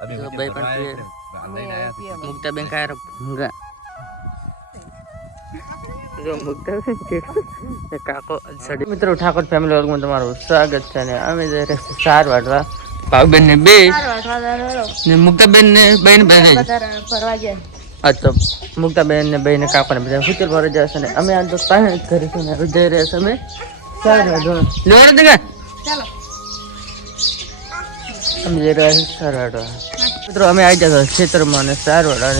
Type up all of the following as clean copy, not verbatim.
अभी तो मुझे भाई बनवाया पण है, ऑनलाइन आया था। मुक्ता बेन काय भूंगा जो मुक्ता बेन તે કાકો સડી મિત્રો ઠાકોર ફેમિલી વર્ગમાં તમારું સ્વાગત છે ને અમે જઈ રહ્યા છીએ સાર વાટવા ભાવબેન ને બે ને મુક્તાબેન ને બેન બેન ફરવા ગયા આ તો મુક્તાબેન ને બેન ને કાકો ને બધા હોટેલ પર જશે ને અમે આ તો પાસે જ કરીશું ને જઈ રહ્યા છીએ અમે સાર વાટવા લેવા દે ચાલો અમે જઈ રહ્યા છીએ સાર વાટવા મિત્રો અમે આવી જતા ખેતરમાં અને સાર વાટવા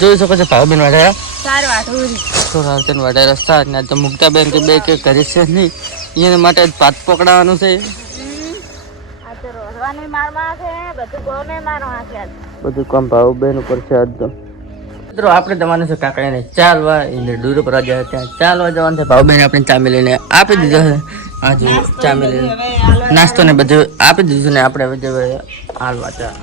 જોઈ શકો છો ભાવબેન વાટવા સાર વાટુરી થોડા તેન વાટે રસ્તા ને તો મુક્તાબેન કે બે કે કરી છે નહીં એના માટે ભાત પકડાવાનું છે આ તો રોજવાની મારવા છે બધું ગોમે મારવા છે બધું કામ ભાવબેન ઉપર છે આજ તો મિત્રો આપણે જવાનું છે કાકા એને ચાલવા એને દૂર પર જાય ત્યાં ચાલવા જવાનું છે ભાવબેન આપણે ચા લઈને આપી દીધો છે આજે ચા લઈને નાસ્તો ને બધું આપી દીધું ને આપણે હવે હાલવા ચા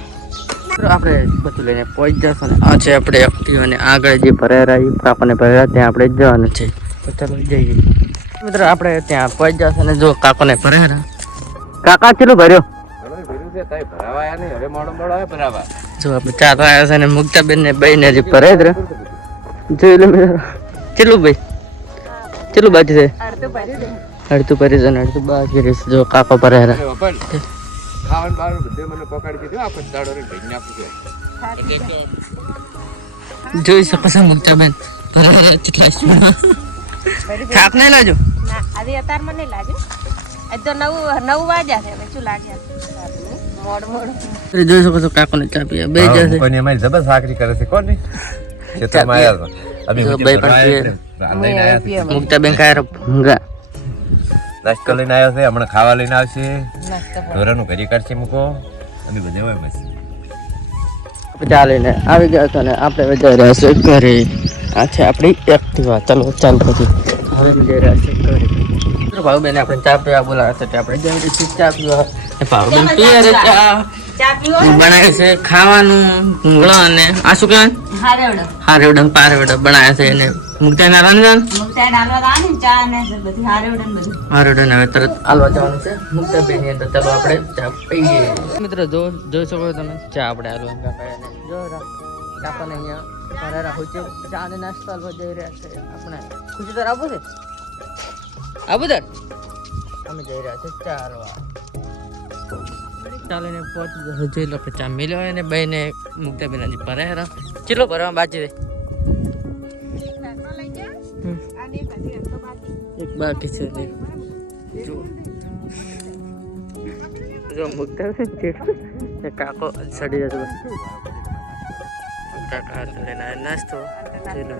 આપણે બધું લઈને પહોંચી જશું ને આ છે આપણે એક્ટિવા અને આગળ જે ભરેરા એ કાકોને ભરેરા ત્યાં આપણે જવાનું છે તો ચાલો જઈએ મિત્રો આપણે ત્યાં પહોંચી જશું ને જો કાકોને ભરેરા કાકા ચેલું ભર્યો ચલો એ ભર્યું છે કઈ ભરાવાયા નહીં હવે મોડો મોડો આવે ભરાવા જો આપણે ચાર આવ્યા છે ને મુક્તાબેન ને ભાઈ ને હજી ભરે જોઈ લો મિત્રો ચેલું ભાઈ ચેલું બાકી છે અડધું ભરી દે અડધું ભરી છે ને અડધું બાકી રહેશે જો કાકો ભરેરા અરે બાપા ખાવાનું બાવાનું બધું મને પકડી દીધું આપણે દાડો રે ભાઈને આપું છું જોઈ શકો છો મુક્તાબેન ભરેરા કેટલા થાક નહીં લાજો ના આજે અત્યારમાં નહીં લાગ્યું આજ તો 9 વાગ્યા છે હવે શું લાગ્યા મોડ જોઈ શકો છો કાકો ને ચા પીએ બે જશે કોની અમારી જબરદસ્ત આકરી કરે છે કોની ખેતરમાં આવ્યા હતા અભી જો મુझे ભાઈ પણ बनवाया है, ऑनलाइन आया था। મુક્તાબેન કાય ભૂંગા નાસ્તો લઈને આવ્યો છે હમણાં ખાવા લઈને આવશે નાસ્તો ઢોરાનું ઘરી કરશે મૂકો અમે બધે હોય બસ ચાલીને આવી ગયા હતા ને આપણે જઈ રહ્યા છે ઘરે આ છે આપણી એક્ટિવા ચાલો ચાલ પછી હવે જઈ રહ્યા છે ઘરે ભાવબેન આપણે ચા પીવા બોલાવે છે આપણે જઈ રહ્યા છીએ ચા પીવા ભાવબેન પીએ રે ચા પીવો બનાવે છે ખાવાનું ભૂંગળો અને આ શું કહેવાય હારેવડો હારેવડો પારેવડો બનાવે છે એને મુક્તાના રંજન મુકતા નાલવા રાની ચા ને બધી હારેવડો ને બધું હારેવડો ને હવે તરત આલવા જવાનું છે મુક્તાબેન ની તો ચાલો આપણે ચા પીએ મિત્રો જોઈ શકો છો તમે ચા આપણે આલવા કાકા જો કાકાને અહીંયા ભરેરા હોય છે ચા ને નાસ્તો આલવા જઈ રહ્યા છે આપણે ખુશી તર આવું છે આવું તર અમે જઈ રહ્યા છે ચા આલવા ચાલીને પહોંચી જશે જોઈ લો ચા મેલ્યો અને બેને મુક્તાબેન હજી ભરેરા ચેટલો ભરવા બાકી છે એક બાકી છે ને જો મુક્તાબેન છે કાકો સડી જતો કાકા હાથ લઈને નાસ્તો જોઈ લો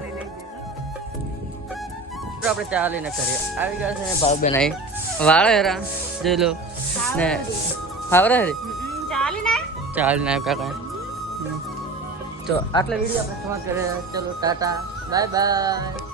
આપણે ચા લઈને કરીએ આવી ગયા છે ને ભાવબેન આવી વાળે હેરા જોઈ લો ને આવરે હરી ચાલી ના કાકા તો આટલા વિડીયો આપણે સમાપ્ત કરીએ ચલો ટાટા બાય બાય